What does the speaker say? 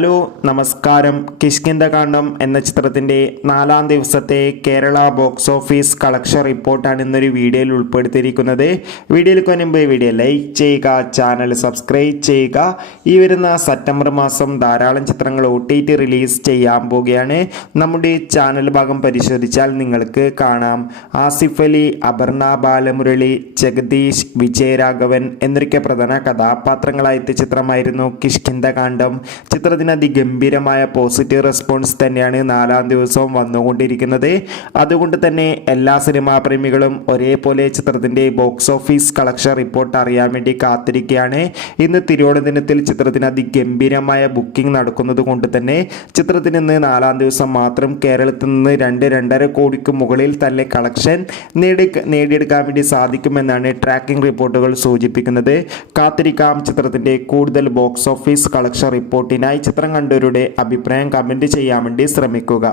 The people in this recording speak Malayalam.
ഹലോ നമസ്കാരം. കിഷ്കിന്ധകാണ്ഡം എന്ന ചിത്രത്തിൻ്റെ 4-ാം ദിവസത്തെ കേരള ബോക്സ് ഓഫീസ് കളക്ഷൻ റിപ്പോർട്ടാണ് ഇന്നൊരു വീഡിയോയിൽ ഉൾപ്പെടുത്തിയിരിക്കുന്നത്. വീഡിയോയിലേക്ക് മുൻപ് വീഡിയോ ലൈക്ക് ചെയ്യുക, ചാനൽ സബ്സ്ക്രൈബ് ചെയ്യുക. ഈ വരുന്ന സെപ്റ്റംബർ മാസം ധാരാളം ചിത്രങ്ങൾ OTT റിലീസ് ചെയ്യാൻ പോവുകയാണ്. നമ്മുടെ ചാനൽ ഭാഗം പരിശോധിച്ചാൽ നിങ്ങൾക്ക് കാണാം. ആസിഫ് അലി, അപർണ ബാലമുരളി, ജഗദീഷ്, വിജയരാഘവൻ എന്നൊക്കെ പ്രധാന കഥാപാത്രങ്ങളായ ചിത്രമായിരുന്നു കിഷ്കിന്ധകാണ്ഡം. ചിത്രത്തിന് അതിഗംഭീരമായ പോസിറ്റീവ് റെസ്പോൺസ് തന്നെയാണ് 4-ാം ദിവസവും വന്നുകൊണ്ടിരിക്കുന്നത്. അതുകൊണ്ട് തന്നെ എല്ലാ സിനിമാ പ്രേമികളും ഒരേപോലെ ചിത്രത്തിൻ്റെ ബോക്സ് ഓഫീസ് കളക്ഷൻ റിപ്പോർട്ട് അറിയാൻ വേണ്ടി കാത്തിരിക്കുകയാണ്. ഇന്ന് തിരുവോണ ദിനത്തിൽ ചിത്രത്തിന് അതിഗംഭീരമായ ബുക്കിംഗ് നടക്കുന്നത് കൊണ്ട് തന്നെ ചിത്രത്തിന് ഇന്ന് 4-ാം ദിവസം മാത്രം കേരളത്തിൽ നിന്ന് 2-2.5 കോടിക്ക് മുകളിൽ തന്നെ കളക്ഷൻ നേടിയെടുക്കാൻ വേണ്ടി സാധിക്കുമെന്നാണ് ട്രാക്കിംഗ് റിപ്പോർട്ടുകൾ സൂചിപ്പിക്കുന്നത്. കാത്തിരിക്കാം ചിത്രത്തിൻ്റെ കൂടുതൽ ബോക്സ് ഓഫീസ് കളക്ഷൻ റിപ്പോർട്ടിനായി. ചിത്രം കണ്ടവരുടെ അഭിപ്രായം കമൻറ്റ് ചെയ്യാൻ വേണ്ടി ശ്രമിക്കുക.